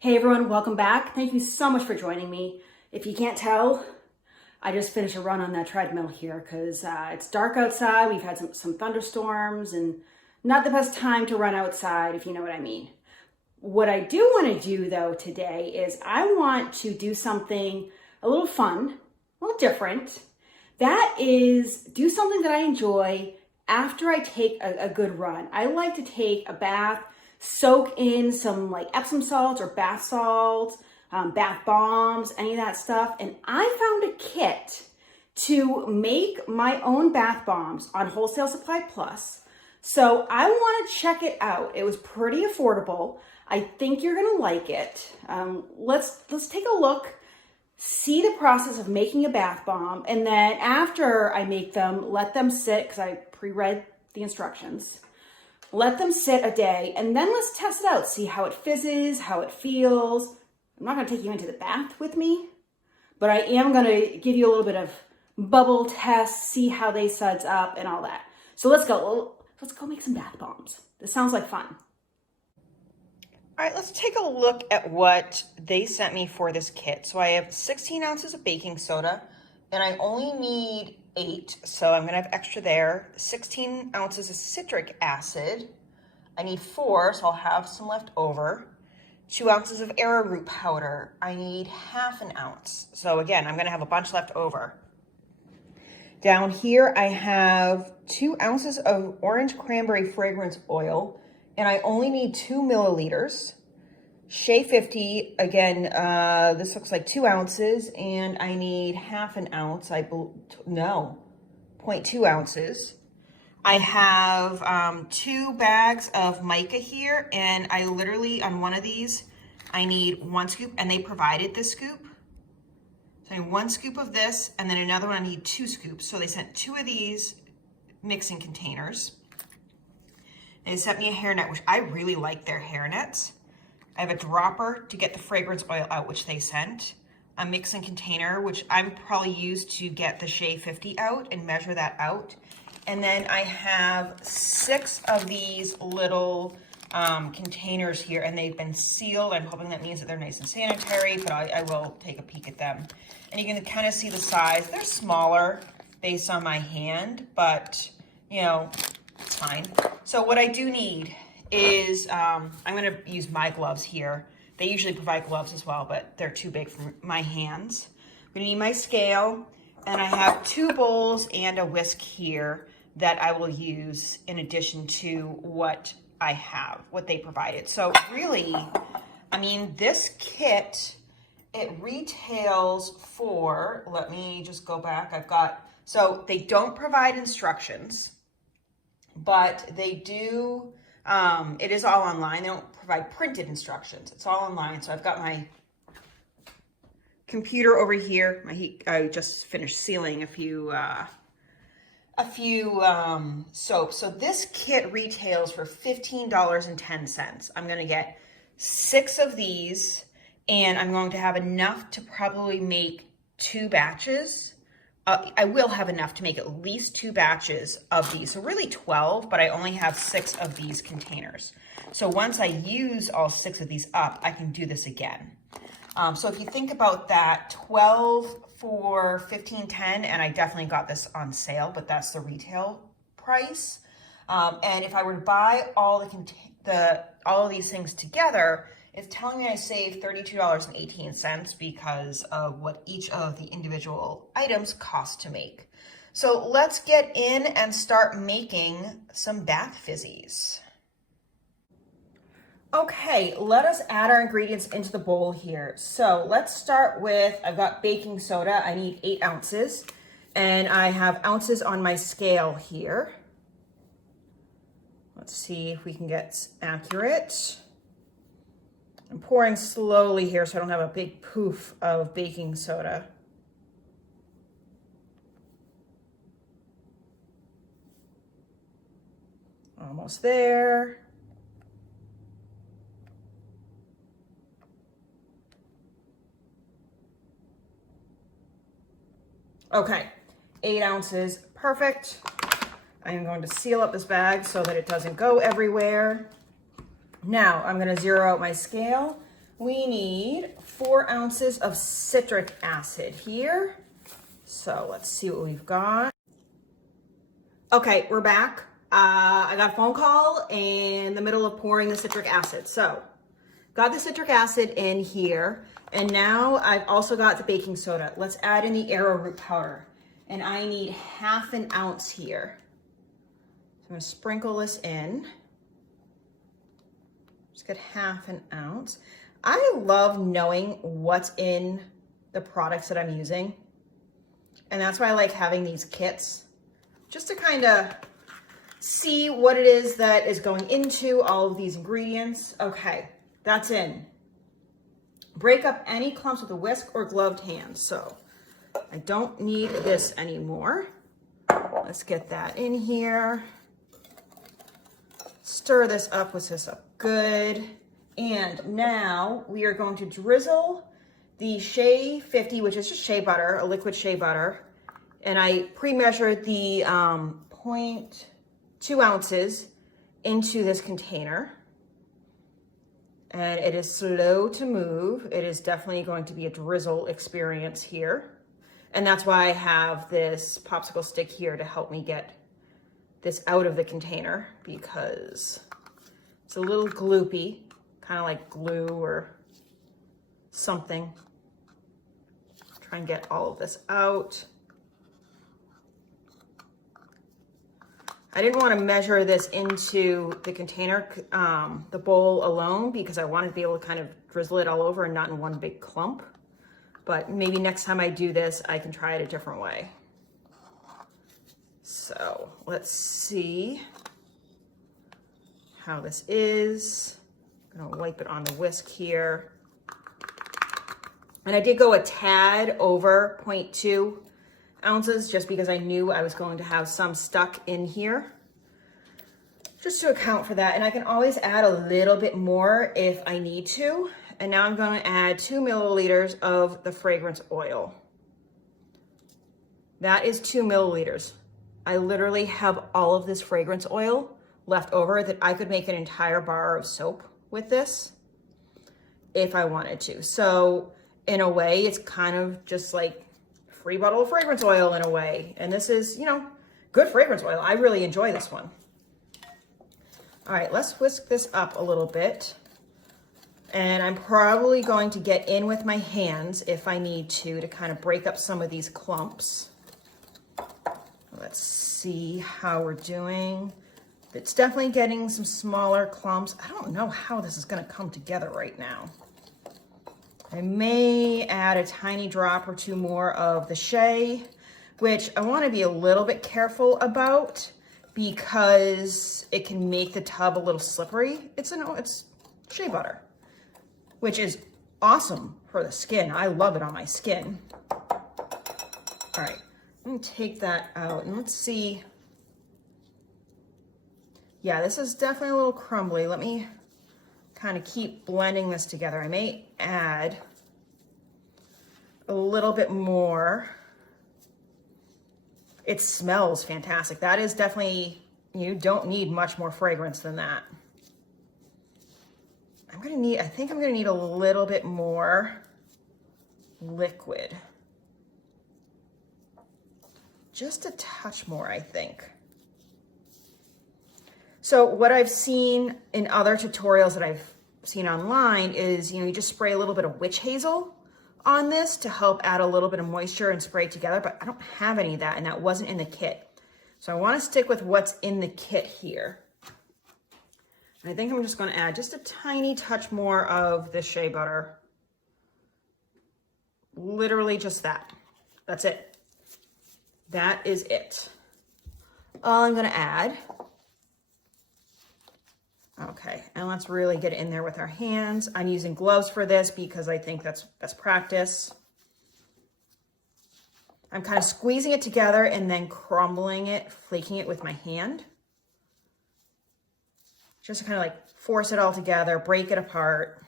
Hey everyone, welcome back. Thank you so much for joining me. If you can't tell, I just finished a run on that treadmill here because it's dark outside. We've had some thunderstorms and not the best time to run outside, if you know what I mean. What I do want to do though today is I want to do something a little fun, a little different. That is do something that I enjoy after I take a good run. I like to take a bath, soak in some like Epsom salts or bath salts, bath bombs, any of that stuff. And I found a kit to make my own bath bombs on Wholesale Supply Plus. So I want to check it out. It was pretty affordable. I think you're gonna like it. Let's take a look, see the process of making a bath bomb, and then after I make them, let them sit, because I pre-read the instructions. Let them sit a day, and then let's test it out, see how it fizzes, how it feels. I'm not gonna take you into the bath with me, but I am gonna give you a little bit of bubble test, see how they suds up and all that. So let's go make some bath bombs. This sounds like fun. All right, let's take a look at what they sent me for this kit. So I have 16 ounces of baking soda, and I only need 8, so I'm gonna have extra there. 16 ounces of citric acid. I need 4, so I'll have some left over. 2 ounces of arrowroot powder. I need half an ounce. So again, I'm gonna have a bunch left over. Down here, I have 2 ounces of orange cranberry fragrance oil, and I only need 2 milliliters. Shea 50, again, this looks like 2 ounces, and I need half an ounce, 0.2 ounces. I have 2 bags of mica here, and I literally, on one of these, I need 1 scoop, and they provided this scoop. So I need 1 scoop of this, and then another one I need 2 scoops. So they sent 2 of these mixing containers. They sent me a hairnet, which I really like their hairnets. I have a dropper to get the fragrance oil out, which they sent. A mixing container, which I'm probably used to get the Shea 50 out and measure that out. And then I have 6 of these little containers here, and they've been sealed. I'm hoping that means that they're nice and sanitary, but I will take a peek at them. And you can kind of see the size. They're smaller based on my hand, but you know, it's fine. So what I do need is, I'm gonna use my gloves here. They usually provide gloves as well, but they're too big for my hands. I'm gonna need my scale, and I have 2 bowls and a whisk here that I will use in addition to what I have, what they provided. So really, I mean, this kit, it retails for, let me just go back. So they don't provide instructions, but they do, it is all online. They don't provide printed instructions. It's all online. So I've got my computer over here. I just finished sealing a few soaps. So this kit retails for $15.10. I'm going to get 6 of these, and I'm going to have enough to probably make 2 batches. I will have enough to make at least 2 batches of these. So really 12, but I only have 6 of these containers. So once I use all 6 of these up, I can do this again. So if you think about that, 12 for $15.10, and I definitely got this on sale, but that's the retail price. And if I were to buy all of these things together, it's telling me I saved $32.18 because of what each of the individual items cost to make. So let's get in and start making some bath fizzies. Okay, let us add our ingredients into the bowl here. So let's start with, I've got baking soda. I need 8 ounces, and I have ounces on my scale here. Let's see if we can get accurate. I'm pouring slowly here so I don't have a big poof of baking soda. Almost there. Okay, 8 ounces, perfect. I am going to seal up this bag so that it doesn't go everywhere. Now I'm going to zero out my scale. we need 4 ounces of citric acid here. So let's see what we've got. Okay, we're back. I got a phone call in the middle of pouring the citric acid. So got the citric acid in here. And now I've also got the baking soda. Let's add in the arrowroot powder. And I need 1/2 ounce here. So I'm gonna sprinkle this in. Just get 1/2 ounce. I love knowing what's in the products that I'm using. And that's why I like having these kits, just to kind of see what it is that is going into all of these ingredients. Okay, that's in. Break up any clumps with a whisk or gloved hands. So I don't need this anymore. Let's get that in here. Stir this up, whisk this up good. And now we are going to drizzle the Shea 50, which is just shea butter, a liquid shea butter. And I pre-measured the 0.2 ounces into this container. And it is slow to move. It is definitely going to be a drizzle experience here. And that's why I have this popsicle stick here to help me get this out of the container, because it's a little gloopy, kind of like glue or something. Try and get all of this out. I didn't want to measure this into the container, the bowl alone, because I wanted to be able to kind of drizzle it all over and not in one big clump. But maybe next time I do this, I can try it a different way. So let's see how this is. I'm gonna wipe it on the whisk here. And I did go a tad over 0.2 ounces just because I knew I was going to have some stuck in here, just to account for that. And I can always add a little bit more if I need to. And now I'm going to add 2 milliliters of the fragrance oil. That is 2 milliliters. I literally have all of this fragrance oil left over that I could make an entire bar of soap with this if I wanted to. So in a way, it's kind of just like free bottle of fragrance oil in a way. And this is, you know, good fragrance oil. I really enjoy this one. All right, let's whisk this up a little bit. And I'm probably going to get in with my hands if I need to kind of break up some of these clumps. Let's see how we're doing. It's definitely getting some smaller clumps. I don't know how this is going to come together right now. I may add a tiny drop or 2 more of the shea, which I want to be a little bit careful about because it can make the tub a little slippery. It's shea butter, which is awesome for the skin. I love it on my skin. All right, let me take that out and let's see. Yeah, this is definitely a little crumbly. Let me kind of keep blending this together. I may add a little bit more. It smells fantastic. That is definitely, you don't need much more fragrance than that. I think I'm gonna need a little bit more liquid. Just a touch more, I think. So what I've seen in other tutorials that I've seen online is, you just spray a little bit of witch hazel on this to help add a little bit of moisture and spray it together, but I don't have any of that, and that wasn't in the kit. So I want to stick with what's in the kit here. And I think I'm just going to add just a tiny touch more of the shea butter. Literally just that. That's it. That is it. All I'm going to add. Okay, and let's really get in there with our hands. I'm using gloves for this because I think that's best practice. I'm kind of squeezing it together and then crumbling it, flaking it with my hand. Just to kind of like force it all together, break it apart.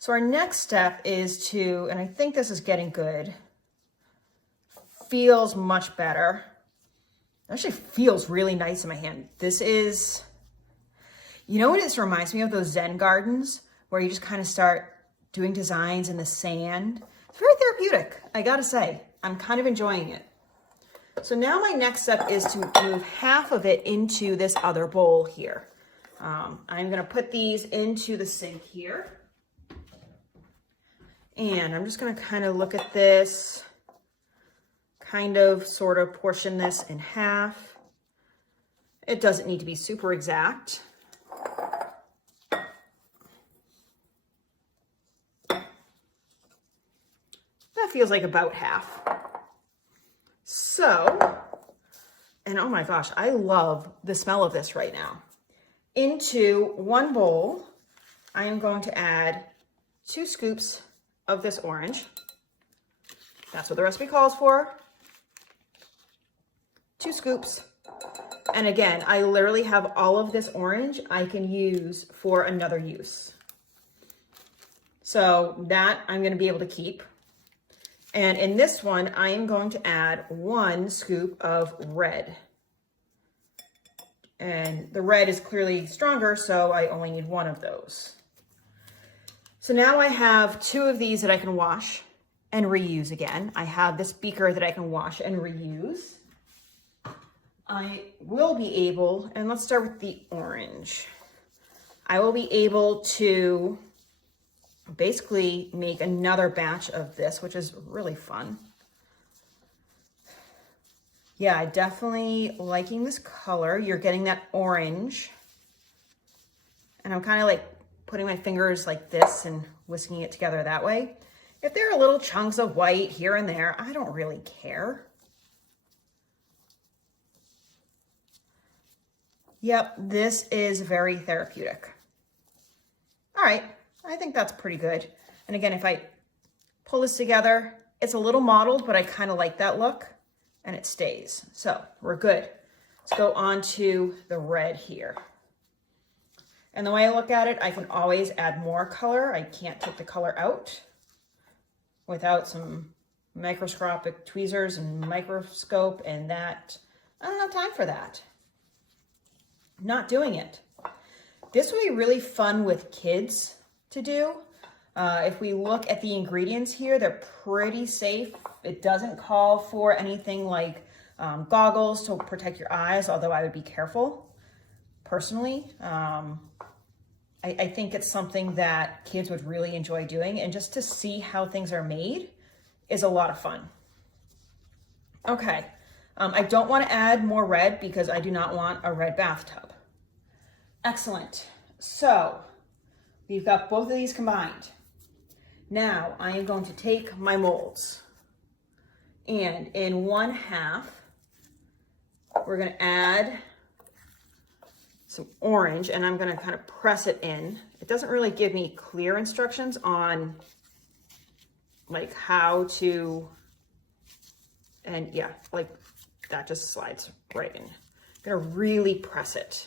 So our next step is to, and I think this is getting good, feels much better. It actually feels really nice in my hand. This is, You know what this reminds me of? Those Zen gardens where you just kind of start doing designs in the sand. It's very therapeutic, I gotta say. I'm kind of enjoying it. So now my next step is to move half of it into this other bowl here. I'm gonna put these into the sink here. And I'm just gonna kind of look at this, kind of sort of portion this in half. It doesn't need to be super exact. That feels like about half. So, and oh my gosh, I love the smell of this right now. Into one bowl, I am going to add 2 scoops of this orange. That's what the recipe calls for. 2 scoops. And again, I literally have all of this orange I can use for another use. So that I'm going to be able to keep. And in this one, I am going to add 1 scoop of red. And the red is clearly stronger, so I only need 1 of those. So now I have 2 of these that I can wash and reuse again. I have this beaker that I can wash and reuse. I will be able, and let's start with the orange. I will be able to basically make another batch of this, which is really fun. Yeah, I definitely liking this color. You're getting that orange. And I'm kind of like putting my fingers like this and whisking it together that way. If there are little chunks of white here and there, I don't really care. Yep, this is very therapeutic. All right, I think that's pretty good. And again, if I pull this together, it's a little mottled, but I kind of like that look and it stays. So we're good. Let's go on to the red here. And the way I look at it, I can always add more color. I can't take the color out without some microscopic tweezers and microscope and that. I don't have time for that. Not doing it. This would be really fun with kids to do. If we look at the ingredients here, they're pretty safe. It doesn't call for anything like goggles to protect your eyes, although I would be careful personally. I think it's something that kids would really enjoy doing, and just to see how things are made is a lot of fun. Okay, I don't want to add more red because I do not want a red bathtub. Excellent. So we've got both of these combined. Now I am going to take my molds, and in 1/2, we're going to add some orange, and I'm going to kind of press it in. It doesn't really give me clear instructions on like how to, and yeah, like that just slides right in. I'm going to really press it.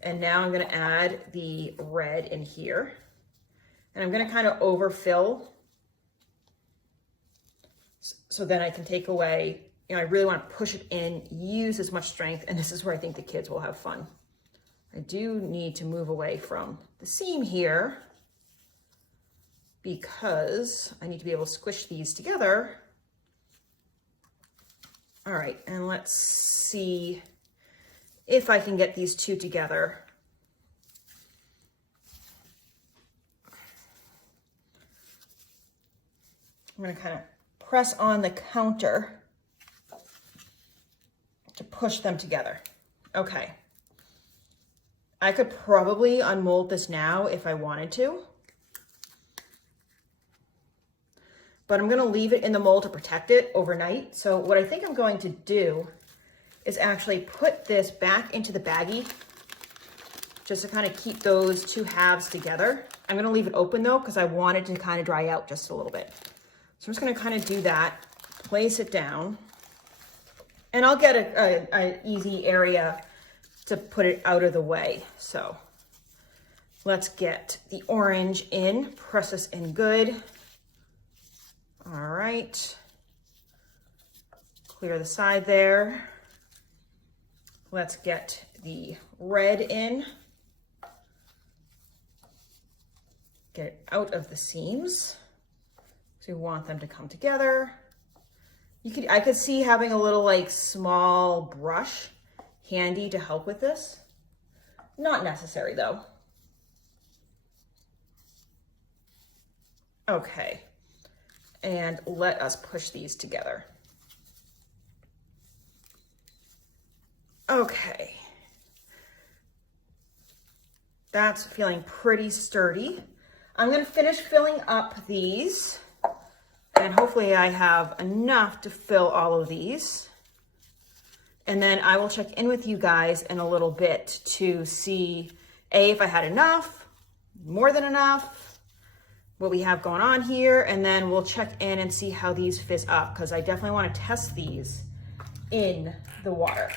And now I'm going to add the red in here. And I'm going to kind of overfill so then I can take away, you know, I really want to push it in, use as much strength, and this is where I think the kids will have fun. I do need to move away from the seam here because I need to be able to squish these together. All right, and let's see if I can get these 2 together. I'm going to kind of press on the counter to push them together. Okay. I could probably unmold this now if I wanted to, but I'm going to leave it in the mold to protect it overnight. So what I think I'm going to do is actually put this back into the baggie just to kind of keep those 2 halves together. I'm going to leave it open though because I want it to kind of dry out just a little bit. So I'm just going to kind of do that, place it down, and I'll get an easy area to put it out of the way. So let's get the orange in, press this in good. All right, clear the side there. Let's get the red in. get it out of the seams. So we want them to come together. I could see having a little like small brush handy to help with this. Not necessary though. Okay, and let us push these together. Okay, that's feeling pretty sturdy. I'm gonna finish filling up these, and hopefully I have enough to fill all of these. And then I will check in with you guys in a little bit to see, if I had enough, more than enough, what we have going on here, and then we'll check in and see how these fizz up, because I definitely want to test these in the water.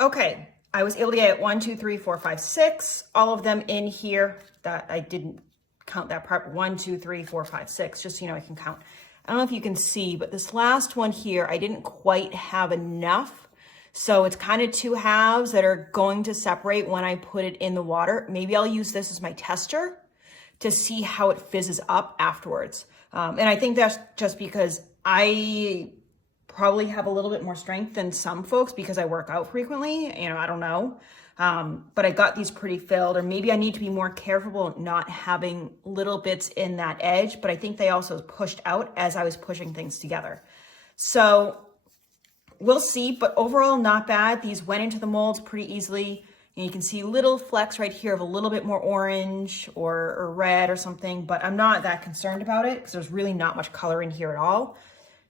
Okay, I was able to get 1, 2, 3, 4, 5, 6, all of them in here. That I didn't count that part. 1, 2, 3, 4, 5, 6, just so you know I can count. I don't know if you can see, but this last one here, I didn't quite have enough. So it's kind of 2 halves that are going to separate when I put it in the water. Maybe I'll use this as my tester to see how it fizzes up afterwards. And I think that's just because I probably have a little bit more strength than some folks because I work out frequently, you know, I don't know. But I got these pretty filled, or maybe I need to be more careful not having little bits in that edge, but I think they also pushed out as I was pushing things together. So we'll see, but overall not bad. These went into the molds pretty easily. And you can see little flecks right here of a little bit more orange or red or something, but I'm not that concerned about it because there's really not much color in here at all.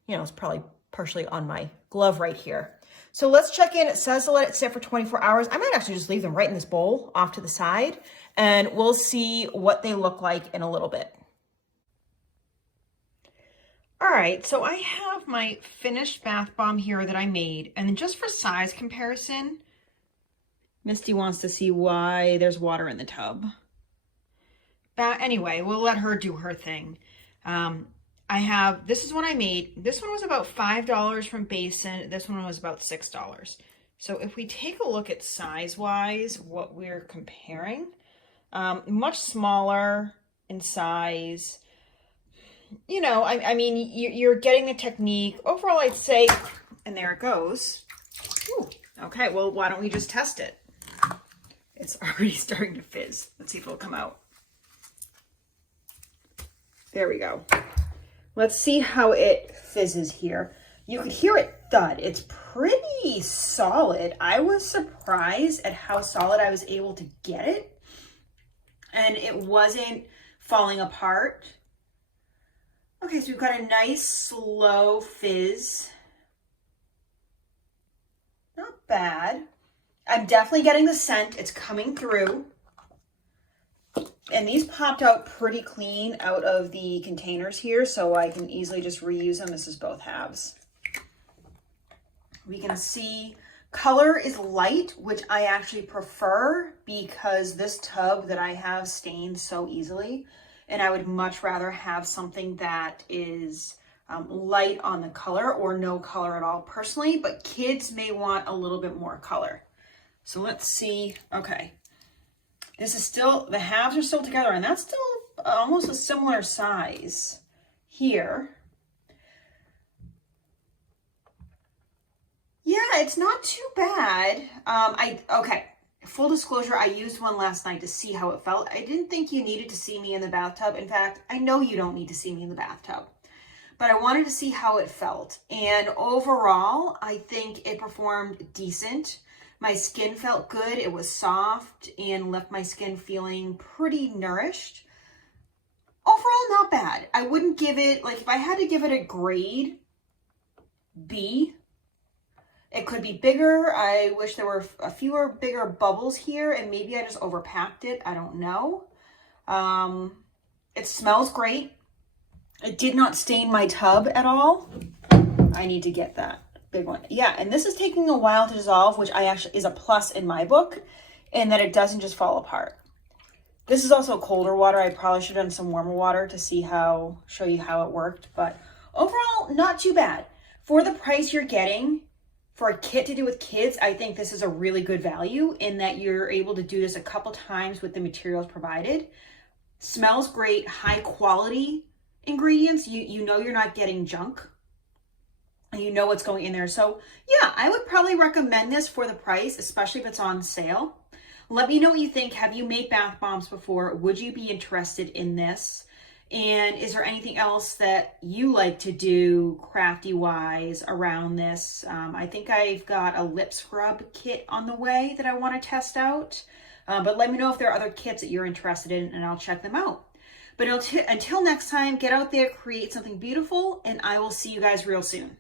You know, it's probably partially on my glove right here. So let's check in. It says to let it sit for 24 hours. I might actually just leave them right in this bowl off to the side, and we'll see what they look like in a little bit. All right, so I have my finished bath bomb here that I made, and then just for size comparison, Misty wants to see why there's water in the tub. Anyway, we'll let her do her thing. This is what I made. This one was about $5 from Basin. This one was about $6. So if we take a look at size-wise, what we're comparing, much smaller in size. You know, I mean, you're getting the technique. Overall, I'd say, and there it goes. Ooh, okay, well, why don't we just test it? It's already starting to fizz. Let's see if it'll come out. There we go. Let's see how it fizzes here. You could hear it thud. It's pretty solid. I was surprised at how solid I was able to get it. And it wasn't falling apart. Okay, so we've got a nice slow fizz. Not bad. I'm definitely getting the scent. It's coming through. And these popped out pretty clean out of the containers here, so I can easily just reuse them. This is both halves. We can see color is light, which I actually prefer because this tub that I have stains so easily. And I would much rather have something that is light on the color or no color at all personally, but kids may want a little bit more color. So let's see. Okay. This is still, the halves are still together, and that's still almost a similar size here. Yeah, it's not too bad. Okay, full disclosure, I used one last night to see how it felt. I didn't think you needed to see me in the bathtub. In fact, I know you don't need to see me in the bathtub, but I wanted to see how it felt. And overall, I think it performed decent. My skin felt good. It was soft and left my skin feeling pretty nourished. Overall, not bad. I wouldn't give it, like if I had to give it a grade B, it could be bigger. I wish there were a fewer bigger bubbles here, and maybe I just overpacked it. I don't know. It smells great. It did not stain my tub at all. I need to get that big one. Yeah, and this is taking a while to dissolve, which I actually is a plus in my book, and that it doesn't just fall apart. This is also colder water. I probably should have done some warmer water to show you how it worked, but overall, not too bad. For the price you're getting, For a kit to do with kids, I think this is a really good value in that you're able to do this a couple times with the materials provided. Smells great, high quality ingredients. You know you're not getting junk. And you know what's going in there. So yeah, I would probably recommend this for the price, especially if it's on sale. Let me know what you think. Have you made bath bombs before? Would you be interested in this? And is there anything else that you like to do crafty wise around this? I think I've got a lip scrub kit on the way that I want to test out. But let me know if there are other kits that you're interested in and I'll check them out. But until next time, get out there, create something beautiful, and I will see you guys real soon.